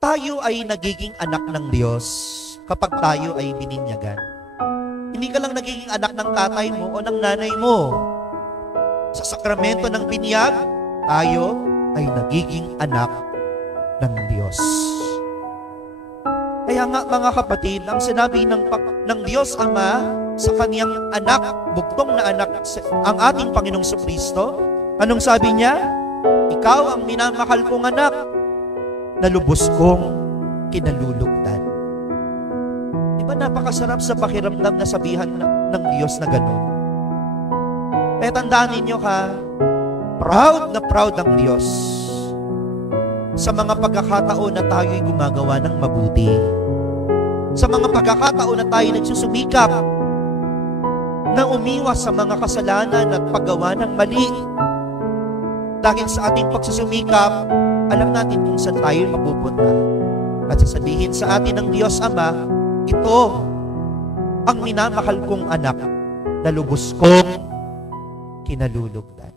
Tayo ay nagiging anak ng Diyos kapag tayo ay bininyagan. Hindi ka lang nagiging anak ng tatay mo o ng nanay mo. Sa sakramento ng binyag, tayo ay nagiging anak ng Diyos. Kaya nga mga kapatid, ang sinabi ng Diyos Ama sa kaniyang anak, bugtong na anak, ang ating Panginoong Kristo, anong sabi niya? Ikaw ang minamahal kong anak, na lubos kong kinalulugdan. Diba napakasarap sa pakiramdam na sabihan ng Diyos na gano'n? Kaya tandaan ninyo proud na proud ang Diyos sa mga pagkakataon na tayo'y gumagawa ng mabuti. Sa mga pagkakataon na tayo nagsusumikap na umiwas sa mga kasalanan at paggawa ng mali. Dahil sa ating pagsusumikap, alam natin kung saan tayo mapupunta. At sasabihin sa atin ng Diyos Ama, ito ang minamahal kong anak na lubos kong kinalulugdan.